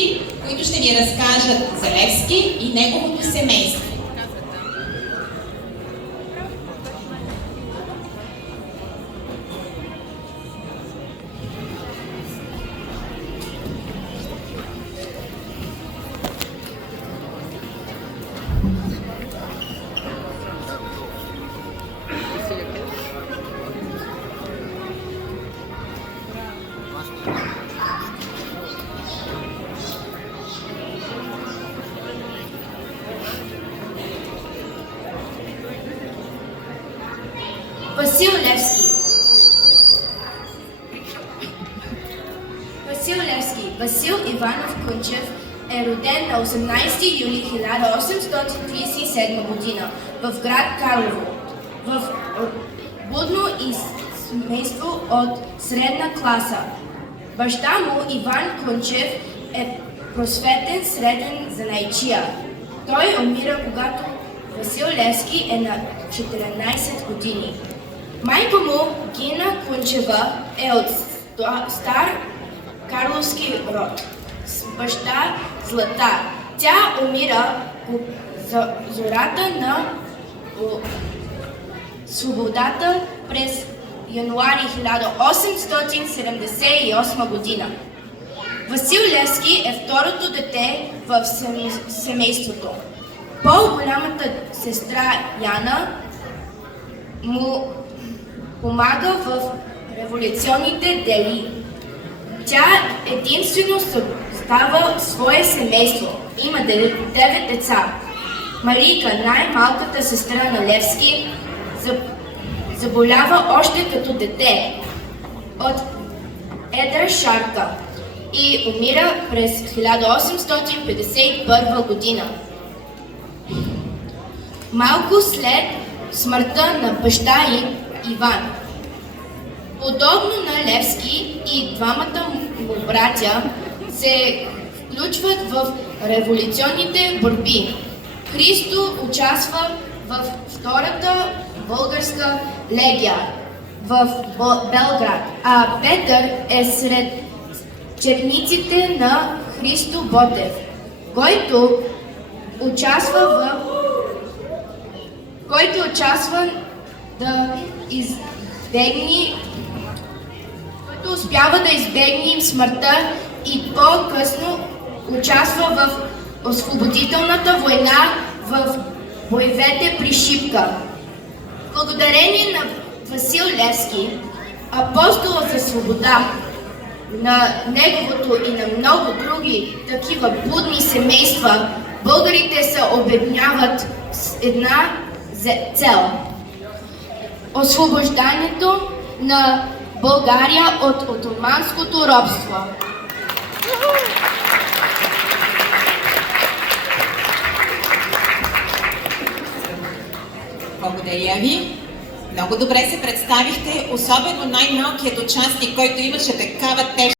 гости, които ще ви разкажат за Левски и неговото семейство. Васил Левски. Васил Иванов Кунчев е роден на 18 юли 1837 година в град Карлово, в будно и семейство от средна класа. Баща му Иван Кунчев е просветен среден занаятчия. Той умира, когато Васил Левски е на 14 години. Майка му, Гина Кунчева, е от стар карловски род. С баща Златар. Тя умира по зората на свободата през януари 1878 година. Васил Левски е второто дете в семейството. По-голямата сестра Яна му помага в революционните дели. Тя единствено създава свое семейство. Има 9 деца. Марийка, най-малката сестра на Левски, заболява още като дете от едра шарка и умира през 1851 година. Малко след смъртта на баща им Иван. Подобно на Левски, и двамата му братя се включват в революционните борби. Христо участва в Втората българска легия в Белград, а Петър е сред черниците на Христо Ботев, който участва който успява да избегне смъртта и по-късно участва в освободителната война в боевете при Шипка. Благодарение на Васил Левски, апостола за свобода, на неговото и на много други такива будни семейства, българите се обединяват с една цел – освобождането на България от отоманското робство. Благодаря ви. Много добре се представихте, особено най-малкият участник, който имаше такава тежка